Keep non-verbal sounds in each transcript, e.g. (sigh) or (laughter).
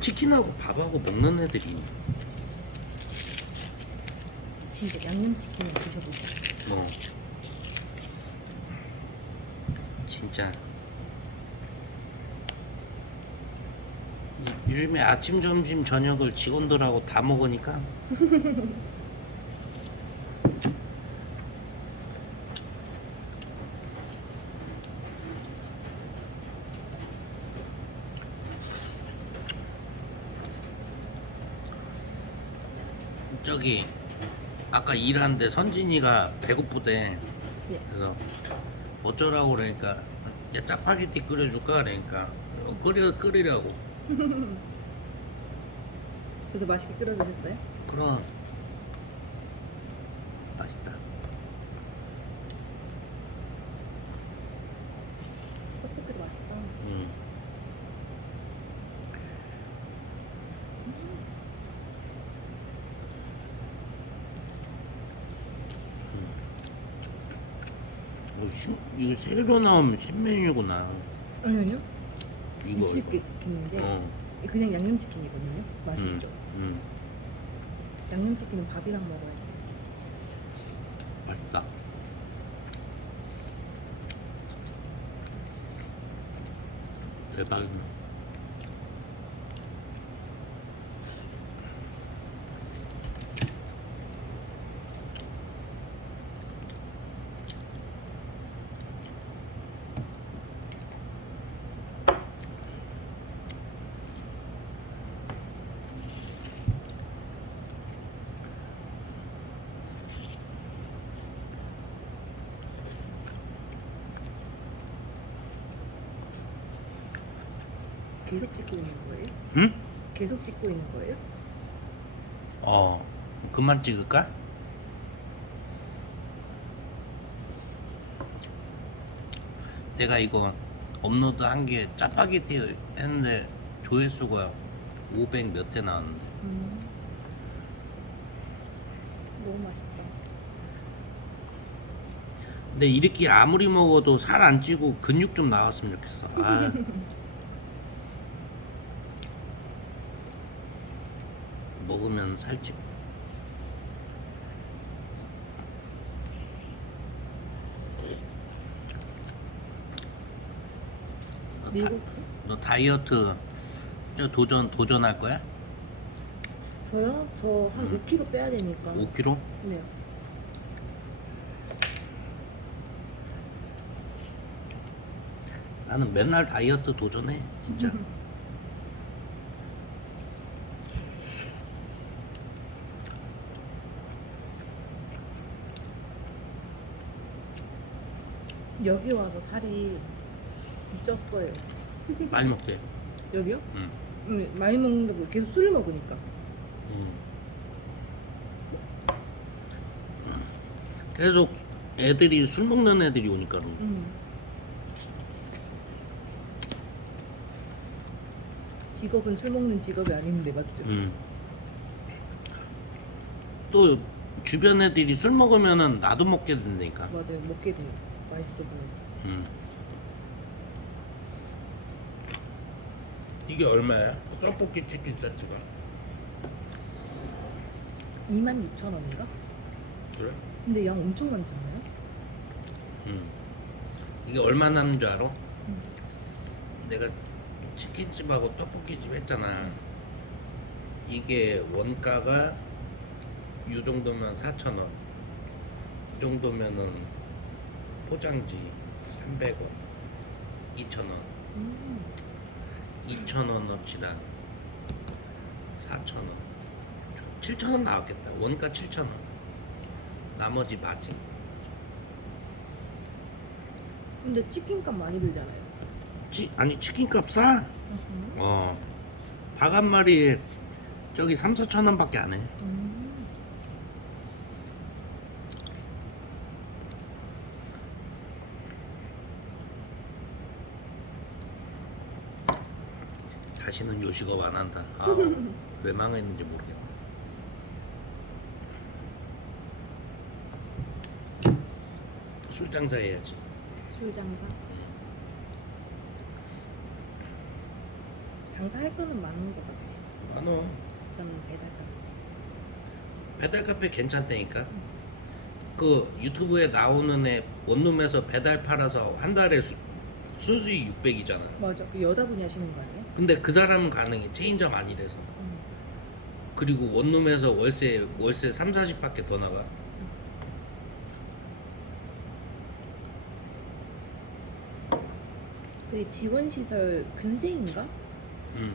치킨하고 밥하고 먹는 애들이 진짜 양념치킨을 드셔보세요. 뭐 진짜 이- 요즘에 아침 점심 저녁을 직원들하고 다 먹으니까 (laughs) 저기 아까 일하는데 선진이가 배고프대 예. 그래서 어쩌라고 그러니까 야 짜파게티 끓여줄까 그러니까 어, 끓여 끓이라고 (laughs) 그래서 맛있게 끓여 드셨어요? 그럼 맛있다 떡볶이 맛있다. 음. 음. 어, 신, 이거 새로 나오면 신메뉴구나 아니요. 이거 60개 치킨인데 어, 그냥 양념치킨이거든요. 맛있죠. 음, 양념치킨은 밥이랑 먹어야 돼. 맛있다 대박이네 계속 찍고 있는 거예요? 응? 계속 찍고 있는 거예요? 어 그만 찍을까? 내가 이거 업로드 한 게 짜파게티 했는데 조회수가 500 몇 회 나왔는데 음. 너무 맛있다. 근데 이렇게 아무리 먹어도 살 안 찌고 근육 좀 나왔으면 좋겠어 아. (laughs) 먹으면 살찌고 너, 다, 미국 너 다이어트 저 도전 도전할 거야? 저요? 저 한 음. 5kg 빼야 되니까. 5kg? 네. 나는 맨날 다이어트 도전해 진짜 (laughs) 여기 와서 살이 쪘어요. 많이 먹대 여기요? 응. 응, 많이 먹는데 뭐 계속 술을 먹으니까. 음. 계속 애들이 술 먹는 애들이 오니까. 음. 직업은 술 먹는 직업이 아닌데 맞죠? 음. 또 주변 애들이 술 먹으면은 나도 먹게 된다니까. 맞아요. 먹게 돼요. 맛있어 보여서. 음. 이게 얼마야? 떡볶이 치킨 세트가. 26,000원인가? 그래? 근데 양 엄청 많지 않나요? 음. 이게 얼마 남는 줄 알아? 음. 내가 치킨집하고 떡볶이집 했잖아. 이게 원가가 이 정도면 4,000원. 이 정도면은 포장지 300원. 2,000원. 음. 2,000원어치랑 4,000원. 7,000원 나왔겠다. 원가 7,000원. 나머지 마진. 근데 치킨값 많이 들잖아요. 치, 아니 치킨값 싸? 어. 닭 한 마리에 저기 3, 4천 원밖에 안 해. 음. 다시는 요식업 안 한다. 아, (laughs) 왜 망했는지 모르겠다. 술 장사 해야지. 술 장사. 장사할 거는 많은 것 같아요. 많어. 저는 배달가. 배달 카페 괜찮다니까. 그 유튜브에 나오는 애 원룸에서 배달 팔아서 한 달에 수, 순수익 600이잖아. 맞아. 그 여자분이 하시는 거 아니에요? 근데 그 사람은 가능해. 체인점 아니래서. 음. 그리고 원룸에서 월세 월세 3, 40밖에 더 나가. 그 지원 시설 근생인가? 음.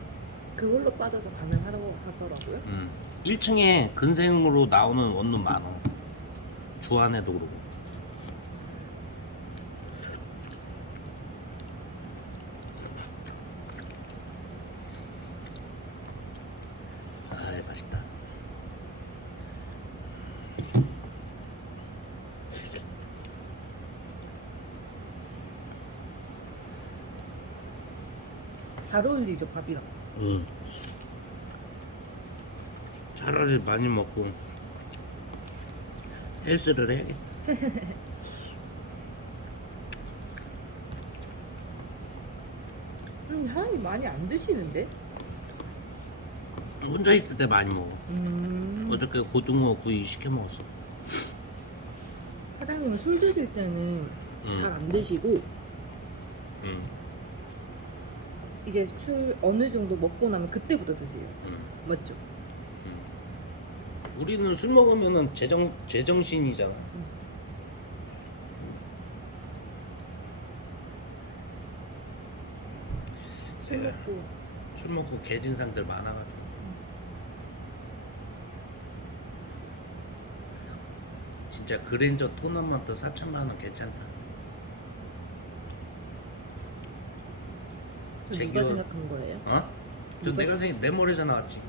그걸로 빠져서 가능하다고 하더라고요. 음. 1층에 근생으로 나오는 원룸 많어. 주안에도 그러고. 아, 맛있다. 잘 어울리죠 밥이랑. 응. 차라리 많이 먹고 헬스를 해야겠다. 음, 사람이 많이 안 드시는데? 혼자 있을 때 많이 먹어. 음. 어저께 고등어 구이 시켜 먹었어. 사장님은 술 드실 때는 음. 잘 안 드시고 응, 이제 술 어느 정도 먹고 나면 그때부터 드세요. 응, 맞죠? 응. 우리는 술 먹으면은 제정 제정신이잖아. 술 네. 먹고 술 먹고 개진 상들 많아가지고. 진짜 그랜저 토너먼트 4천만 원 괜찮다. 그 누가 제기원- 생각한 거예요? 어? 저 누가 내가 생각 내 머리에서 나왔지.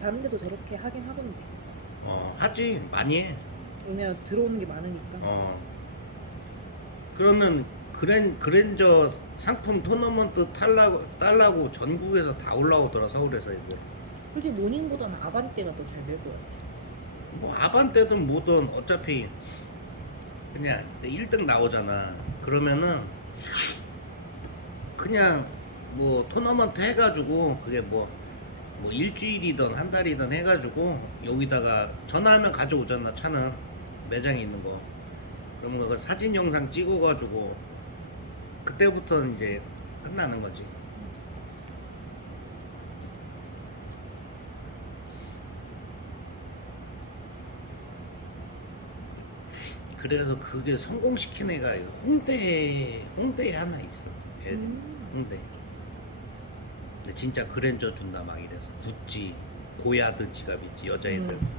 다른 데도 저렇게 하긴 하던데. 어 하지 많이 해. 왜냐 들어오는 게 많으니까. 어. 그러면 그랜 그랜저 상품 토너먼트 탈라고 딸라고 전국에서 다 올라오더라 서울에서 이거. 솔직히 모닝보다는 아반떼가 더 잘 될 것 같아. 뭐 아반떼든 뭐든 어차피 그냥 1등 나오잖아. 그러면은 그냥 뭐 토너먼트 해가지고 그게 뭐, 뭐 일주일이든 한 달이든 해가지고 여기다가 전화하면 가져오잖아 차는 매장에 있는 거. 그러면 그 사진 영상 찍어가지고 그때부터는 이제 끝나는 거지. 그래서 그게 성공시킨 애가 홍대 홍대에 하나 있어. 애들. 음. 홍대. 근데 진짜 그랜저 준다 막 이래서 구찌, 고야드 지갑 있지 여자애들. 음.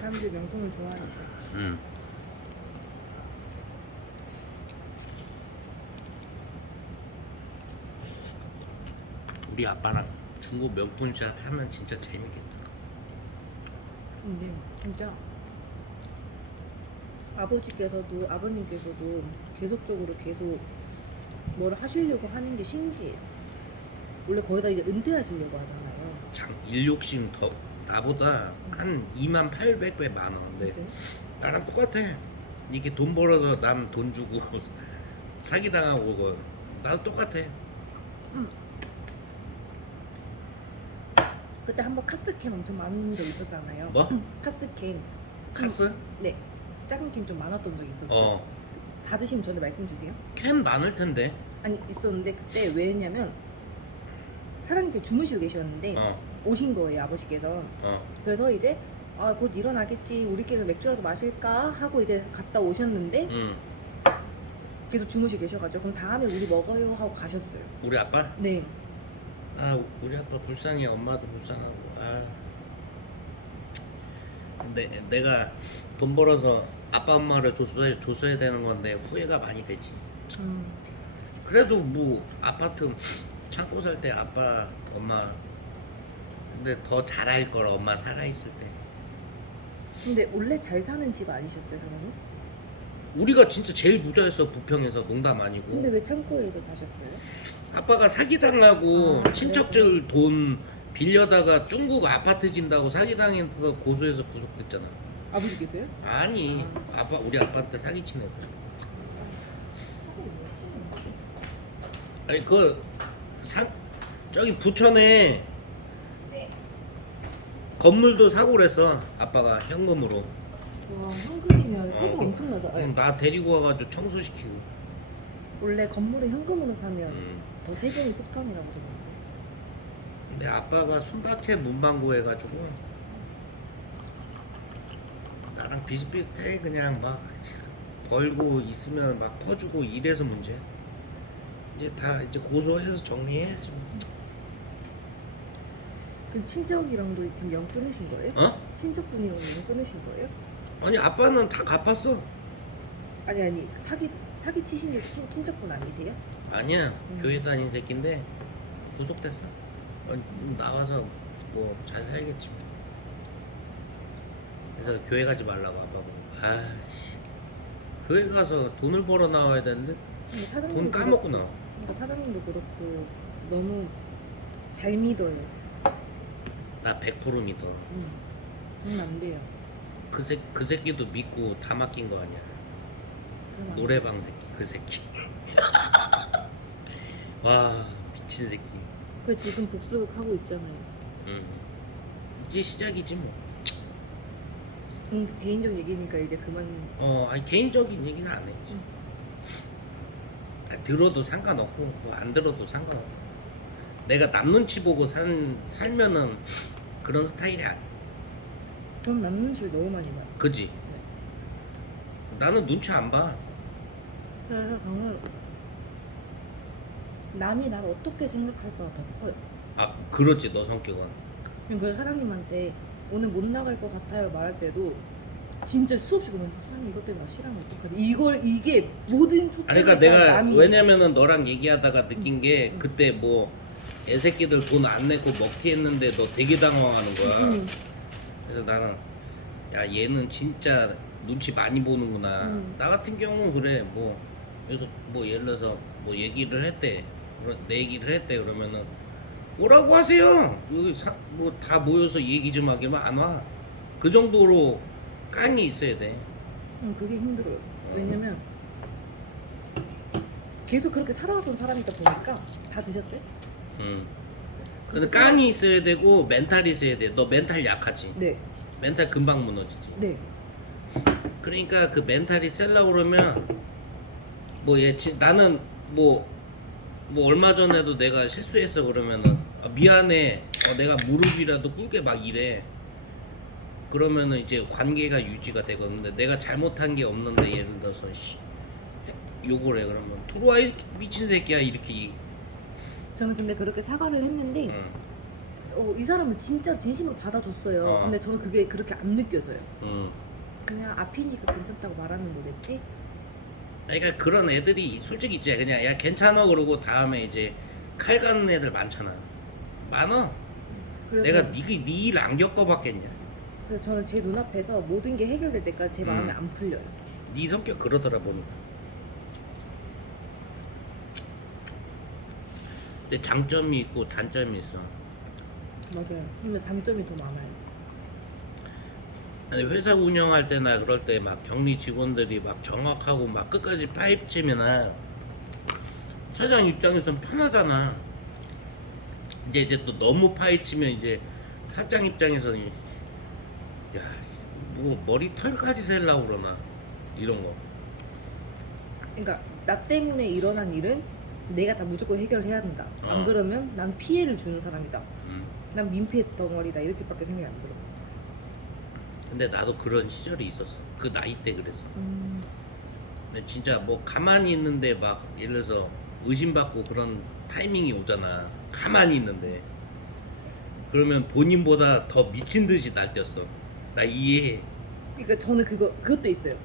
사람들이 명품을 좋아하니까. 응. 우리 아빠랑 중고 명품샵 하면 진짜 재밌겠다. 근데 진짜 아버지께서도 아버님께서도 계속적으로 계속 뭘 하시려고 하는 게 신기해요. 원래 거의 다 이제 은퇴하시려고 하잖아요. 장 일욕심 더 나보다 한 2만 800배 많아. 근데 그죠? 나랑 똑같아. 이게 돈 벌어서 남 돈 주고 (laughs) 사기 당하고 나도 똑같아. 그때 한번 카스캔 엄청 많은 적 있었잖아요. 뭐? 카스캔. 카스? 네. 작은 캔 좀 많았던 적 있었죠. 어. 받으시면 저한테 말씀 주세요. 캠 많을 텐데. 아니 있었는데 그때 왜 했냐면 사장님께 주무시고 계셨는데 어. 오신 거예요 아버지께서. 어. 그래서 이제 아 곧 일어나겠지 우리끼리 맥주라도 마실까 하고 이제 갔다 오셨는데 응. 계속 주무시고 계셔가지고 그럼 다음에 우리 먹어요 하고 가셨어요. 우리 아빠? 네. 아 우리 아빠 불쌍해. 엄마도 불쌍하고. 아. 근데 내가 돈 벌어서 아빠 엄마를 줬어야, 줬어야 되는 건데 후회가 많이 되지. 음. 그래도 뭐 아파트 창고 살 때 아빠 엄마 근데 더 잘할 거라 엄마 살아있을 때. 근데 원래 잘 사는 집 아니셨어요 사장님? 우리가 진짜 제일 부자였어 부평에서. 농담 아니고. 근데 왜 창고에서 사셨어요? 아빠가 사기당하고 아, 친척들 돈 빌려다가 중국 아파트 진다고 사기당해서 고소해서 구속됐잖아. 아버지께서요? 아니 아빠 우리 아빠한테 사기친 애들. 아니 그상 저기 부천에 건물도 사고 그랬어 아빠가 현금으로 와 현금이면 어, 세금 그- 엄청나죠. 그럼 나 데리고 와가지고 청소시키고 원래 건물에 현금으로 사면 음. 더 세금이 폭탄이라고 들었는데. 근데 아빠가 순박해 문방구 해가지고 나랑 비슷비슷해 그냥 막 벌고 있으면 막 퍼주고 이래서 문제 이제 다 이제 고소해서 정리해야지 뭐. 그 친척이랑도 지금 영 끊으신 거예요? 어? 친척분이랑도 영 끊으신 거예요? 아니 아빠는 다 갚았어 아니 아니 사기 사기 치신 게 친, 친척분 아니세요? 아니야 음. 교회 다닌 새끼인데 구속됐어 어, 나와서 뭐 잘 살겠지 뭐. 그래서 교회 가지 말라고 아빠 보고 아씨 교회 가서 돈을 벌어 나와야 되는데 근데 사장님도 돈 까먹고 그렇고, 나와 그러니까 사장님도 그렇고 너무 잘 믿어요. 나 100% 믿어 응. 그러면 안 돼요. 그, 새, 그 새끼도 믿고 다 맡긴 거 아니야. 노래방 새끼 그 새끼 (laughs) 와 미친 새끼 그 지금 복수하고 있잖아요. 응. 이제 시작이지 뭐 음, 개인적 얘기니까 이제 그만. 어, 아니 개인적인 얘기는 안 해. 응. 아, 들어도 상관없고 뭐 안 들어도 상관없고. 내가 남 눈치 보고 산 살면은 그런 스타일이 아니야. 그럼 남 눈치를 너무 많이 봐요. 그지? 나는 눈치 안 봐. 그래서 저는 남이 나를 어떻게 생각할까가 더 커요. 아, 그렇지 너 성격은. 그 사장님한테 오늘 못 나갈 것 같아요 말할 때도 진짜 수없이 보면 사장님 이것 때문에 나 싫어하면 어떡하지? 이걸 이게 모든 초점이 아니 그러니까 다 내가 남이 왜냐면은 너랑 얘기하다가 느낀 게 응. 그때 뭐 애새끼들 돈 안 내고 먹튀 했는데 너 되게 당황하는 거야. 음, 그래서 나는 야 얘는 진짜 눈치 많이 보는구나. 음. 나 같은 경우는 그래 뭐 그래서 뭐 예를 들어서 뭐 얘기를 했대 내 얘기를 했대 그러면은 뭐라고 하세요 여기 뭐 다 모여서 얘기 좀 하기만 안 와 그 정도로 깡이 있어야 돼 음, 그게 힘들어요. 왜냐면 계속 그렇게 살아왔던 사람이다 보니까 다 드셨어요? 음. 근데 깡이 있어야 되고 멘탈이 있어야 돼 너 멘탈 약하지? 네, 멘탈 금방 무너지지. 네. 그러니까 그 멘탈이 세려고 그러면 뭐얘 나는 뭐 뭐 얼마 전에도 내가 실수했어 그러면은 아, 미안해. 어, 내가 무릎이라도 꿇게 막 이래. 그러면은 이제 관계가 유지가 되거든 데 내가 잘못한 게 없는데 예를 들어서 씨, 욕을 해. 그러면 들어와 이 미친 새끼야. 이렇게 이- 저는 근데 그렇게 사과를 했는데 응, 어, 이 사람은 진짜 진심으로 받아줬어요. 어. 근데 저는 그게 그렇게 안 느껴져요. 응. 그냥 앞이니까 괜찮다고 말하는 거겠지? 그러니까 그런 애들이 솔직히 있지 그냥 야 괜찮아 그러고 다음에 이제 칼 가는 애들 많잖아 많아 그래서, 내가 니일 안 겪어봤겠냐 그래서 저는 제 눈앞에서 모든 게 해결될 때까지 제 마음이 음. 안 풀려요. 네 성격 그러더라 보니까 근데 장점이 있고 단점이 있어 맞아요. 근데 단점이 더 많아요. 아니, 회사 운영할 때나 그럴 때 막 격리 직원들이 막 정확하고 막 끝까지 파헤치면은 사장 입장에선 편하잖아 이제 이제 또 너무 파헤치면 이제 사장 입장에서는 야 뭐 머리 털까지 셀라고 그러나 이런 거 그러니까 나 때문에 일어난 일은 내가 다 무조건 해결해야 한다. 안 어. 그러면 난 피해를 주는 사람이다. 음. 난 민폐 덩어리다. 이렇게밖에 생각이 안 들어. 근데 나도 그런 시절이 있었어. 그 나이 때 그랬어. 음, 근데 진짜 뭐 가만히 있는데 막 예를 들어서 의심받고 그런 타이밍이 오잖아. 가만히 있는데. 그러면 본인보다 더 미친 듯이 날뛰었어. 나 이해해. 그러니까 저는 그거 그것도 있어요.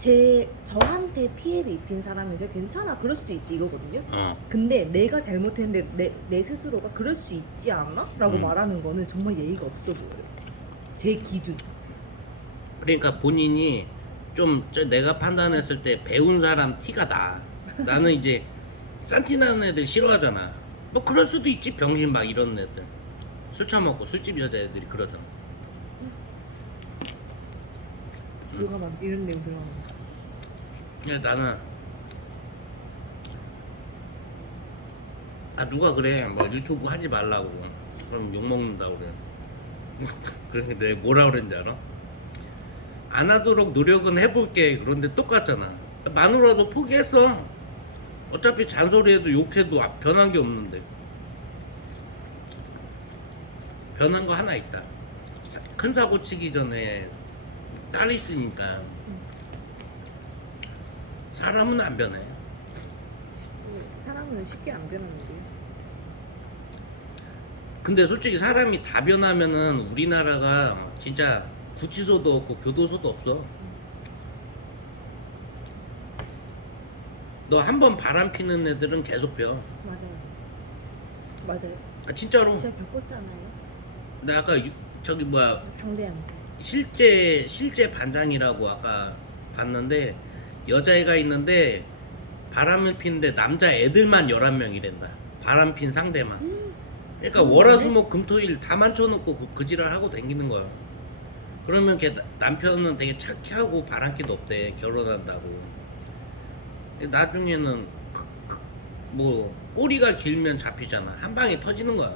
제 저한테 피해를 입힌 사람이 제 괜찮아 그럴 수도 있지 이거거든요. 어. 근데 내가 잘못했는데 내, 내 스스로가 그럴 수 있지 않나? 라고 음. 말하는 거는 정말 예의가 없어 보여요. 제 기준. 그러니까 본인이 좀 저 내가 판단했을 때 배운 사람 티가 나. 나는 이제 산티나는 애들 싫어하잖아. 뭐 그럴 수도 있지 병신 막 이런 애들. 술 처먹고 술집 여자애들이 그러잖아. 들어가면 이런 내용 들어가면. 근데 나는 아 누가 그래? 뭐 유튜브 하지 말라고. 그럼 욕 먹는다 그래. (laughs) 그래 내가 뭐라 그랬는지 알아? 안 하도록 노력은 해볼게. 그런데 똑같잖아. 마누라도 포기했어. 어차피 잔소리해도 욕해도 아- 변한 게 없는데. 변한 거 하나 있다. 사- 큰 사고 치기 전에 딸 있으니까 사람은 안 변해 사람은 쉽게 안 변하는데. 근데 솔직히 사람이 다 변하면은 우리나라가 진짜 구치소도 없고 교도소도 없어. 너 한 번 바람 피는 애들은 계속 펴. 맞아요. 맞아요. 아, 진짜로. 제가 겪었잖아요. 나 아까 유- 저기 뭐야 상대한테. 실제 실제 반장이라고 아까 봤는데 여자애가 있는데 바람을 피는데 남자 애들만 11명이란다. 바람 핀 상대만. 음, 그러니까 월화수목 금토일 다 만져놓고 그, 그 지랄 하고 다니는 거야. 그러면 걔 나- 남편은 되게 착해 하고 바람기도 없대 결혼한다고. 근데 나중에는 그- 그- 뭐 꼬리가 길면 잡히잖아. 한 방에 터지는 거야.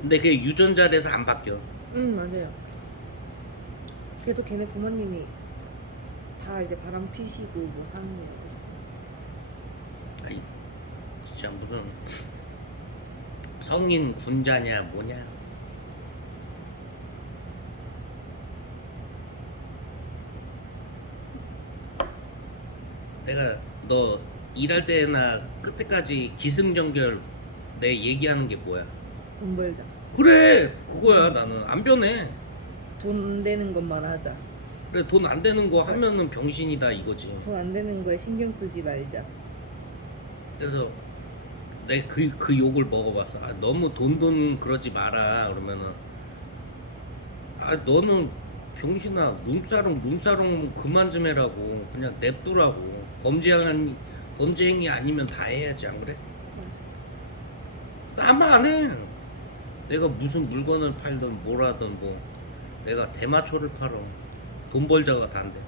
근데 그게 유전자라서 안 바뀌어. 음 맞아요. 그래도 걔네 부모님이 다 이제 바람 피시고 뭐 하는 거. 아니 진짜 무슨 성인 군자냐 뭐냐. 내가 너 일할 때나 끝에까지 기승전결 내 얘기하는 게 뭐야? 돈 벌자. 그래 그거야 나는 안 변해. 돈 되는 것만 하자. 그래 돈 안 되는 거 하면은 병신이다 이거지. 돈 안 되는 거에 신경 쓰지 말자. 그래서 내 그 그 욕을 먹어봤어. 아, 너무 돈 돈 그러지 마라. 그러면은 아 너는 병신아 룸사롱 룸사롱 그만 좀 해라고 그냥 냅두라고 범죄한 범죄 행위 아니면 다 해야지 안 그래? 맞아. 나만 안 해. 내가 무슨 물건을 팔든 뭘 하든 뭐 내가 대마초를 팔어. 돈 벌자가 단데.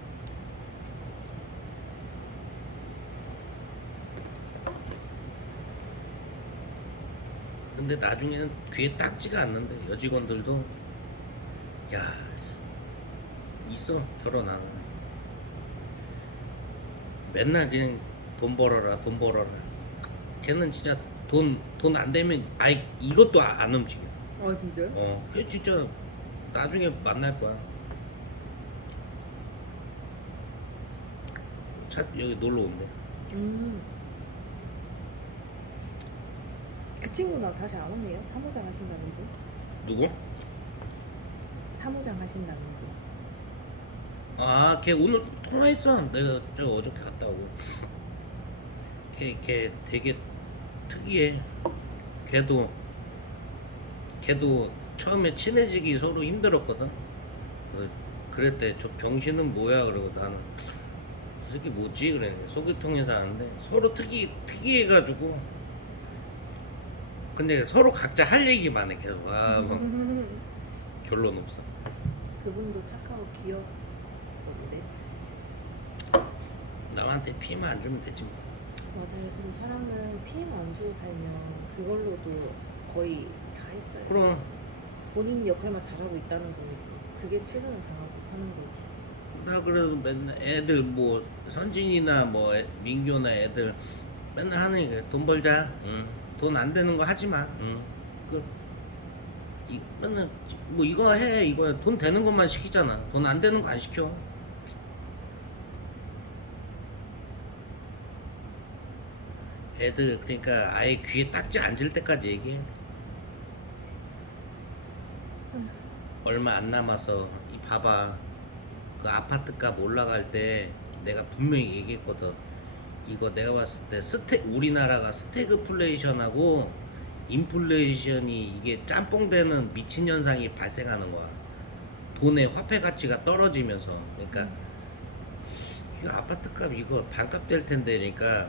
근데 나중에는 귀에 딱지가 않는데 여직원들도 야 있어 결혼하는 맨날 그냥 돈 벌어라 돈 벌어라. 걔는 진짜 돈 돈 안 되면 아이 이것도 아- 안 움직여 어 진짜요? 어걔 진짜 나중에 만날 거야 차 여기 놀러 온대 음. 그 친구는 다시 안 오네요. 사무장 하신다는 분. 누구? 사무장 하신다는 분. 아, 걔 오늘 통화했어. 내가 저 어저께 갔다 오고. 걔, 걔 되게 특이해. 걔도, 걔도 처음에 친해지기 서로 힘들었거든. 그- 그랬대. 저 병신은 뭐야? 그러고 나는 이 새끼 뭐지? 그랬는데 소개통해서 하는데 서로 특이, 특이해가지고. 근데 서로 각자 할 얘기만 해. 계속. 아, 뭐 (laughs) 결론 없어. 그분도 착하고 귀엽던데. 남한테 피해만 안 주면 되지 뭐. 맞아요. 근데 사람은 피해만 안 주고 살면 그걸로도 거의 다 했어요. 그럼 본인 역할만 잘하고 있다는 거니까 그게 최선을 다하고 사는 거지. 나 그래도 맨날 애들 뭐 선진이나 뭐 애- 민규나 애들 맨날 하는 게돈 벌자. 돈 안 되는 거 하지 마. 그 이, 맨날 뭐 이거 해 이거 돈 되는 것만 시키잖아. 돈 안 되는 거 안 시켜. 애들 그러니까 아예 귀에 딱지 앉을 때까지 얘기해. 얼마 안 남아서 이 봐봐. 그 아파트 값 올라갈 때 내가 분명히 얘기했거든. 이거 내가 봤을 때 스태 우리나라가 스태그플레이션하고 인플레이션이 이게 짬뽕되는 미친 현상이 발생하는 거야. 돈의 화폐 가치가 떨어지면서. 그러니까 이거 아파트 값 이거 반값 될 텐데 그러니까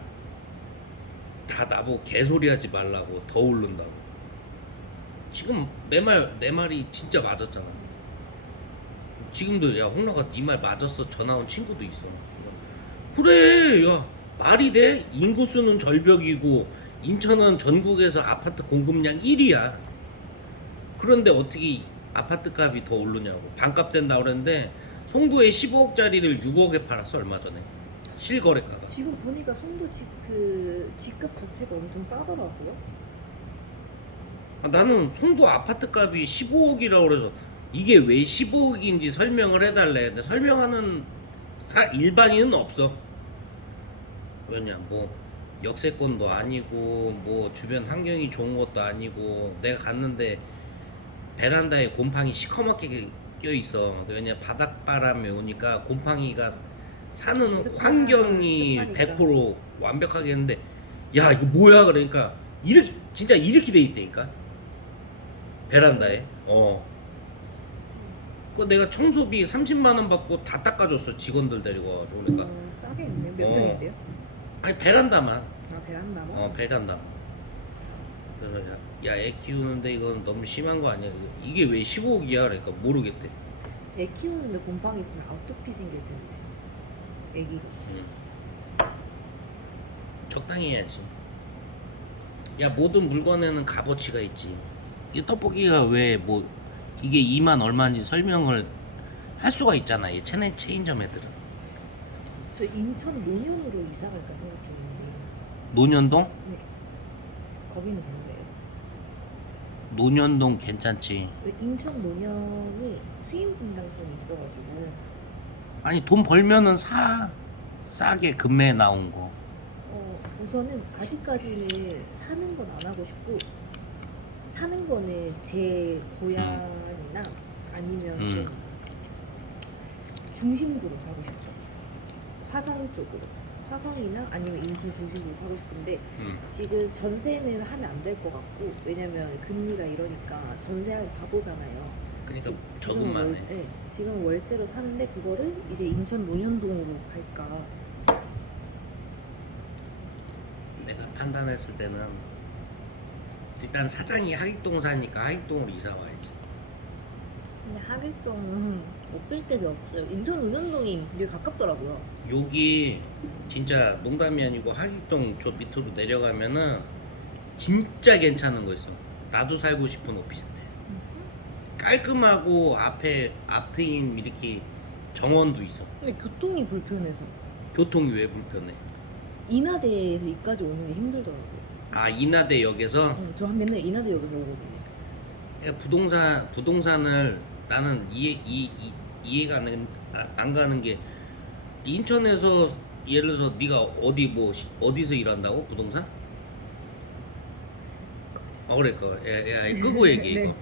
다 나보고 개소리 하지 말라고 더 오른다고 지금 내 말 내 말이 진짜 맞았잖아. 지금도 야 홍라가 네 말 맞았어 전화 온 친구도 있어. 그래 야 말이 돼? 인구수는 절벽이고 인천은 전국에서 아파트 공급량 1위야. 그런데 어떻게 아파트 값이 더 오르냐고. 반값 된다 그랬는데 송도에 15억짜리를 6억에 팔았어 얼마 전에. 실거래가가. 지금 보니까 송도 집, 그 집값 자체가 엄청 싸더라고요. 아, 나는 송도 아파트 값이 15억이라고 그래서 이게 왜 15억인지 설명을 해달래. 근데 설명하는 사, 일반인은 없어. 왜냐, 뭐 역세권도 아니고 뭐 주변 환경이 좋은 것도 아니고 내가 갔는데 베란다에 곰팡이 시커멓게 껴 있어. 왜냐 바닥바람이 오니까 곰팡이가 사는 환경이 습하니까. 100% 완벽하게 했는데 야 이거 뭐야 그러니까 이렇게 진짜 이렇게 돼 있다니까 베란다에 어. 그 내가 청소비 30만 원 받고 다 닦아줬어 직원들 데리고 와가지고 그러니까 어, 싸게 있네. 몇 어. 평인데요? 아니 베란다만 아 베란다만? 어 베란다 그래서 야애 키우는데 이건 너무 심한 거 아니야 이게 왜 15억이야 그러니까 모르겠대 애 키우는데 곰팡이 있으면 아토피 생길 텐데. 애기가. 응. 적당히 해야지 야 모든 물건에는 값어치가 있지 이 떡볶이가 왜 뭐 이게 2만 얼마인지 설명을 할 수가 있잖아 이 체내 체인점 애들은 저 인천 논현으로 이사 갈까 생각 중인데. 논현동 네. 거기는 별로예요. 논현동 괜찮지 왜 인천 논현이 수인 분당선이 있어가지고 아니 돈 벌면은 사 싸게 금매 나온 거 어, 우선은 아직까지는 사는 건 안 하고 싶고 사는 거는 제 고향이나 아니면 음. 좀 중심구로 사고 싶어요. 화성 쪽으로. 화성이나 아니면 인천 중심구로 사고 싶은데 응. 지금 전세는 하면 안 될 것 같고 왜냐면 금리가 이러니까 전세하면 바보잖아요. 그러니까 지- 적응만 월, 해 네, 지금 월세로 사는데 그거를 이제 인천 논현동으로 갈까. 내가 판단했을 때는 일단 사장이 하익동 사니까 하익동으로 이사 와야지. 근데 못뺄 데가 없어요. 인천 논현동이 되게 가깝더라고요. 여기 진짜 농담이 아니고 하익동 저 밑으로 내려가면은 진짜 괜찮은 거 있어. 나도 살고 싶은 오피스텔 깔끔하고 앞에 앞 트인 이렇게 정원도 있어. 근데 교통이 불편해서. 교통이 왜 불편해? 인하대에서 이까지 오는 게 힘들더라고요. 아 인하대역에서 응, 저한 맨날 인하대역에서 오거든요. 그러니까 부동산 부동산을 나는 이해 이, 이 이해가 안, 아, 안 가는 게 인천에서 예를 들어서 네가 어디 뭐 시- 어디서 일한다고 부동산? 아 그래 그 야, 야 끄고 얘기해 (laughs) 네. 이거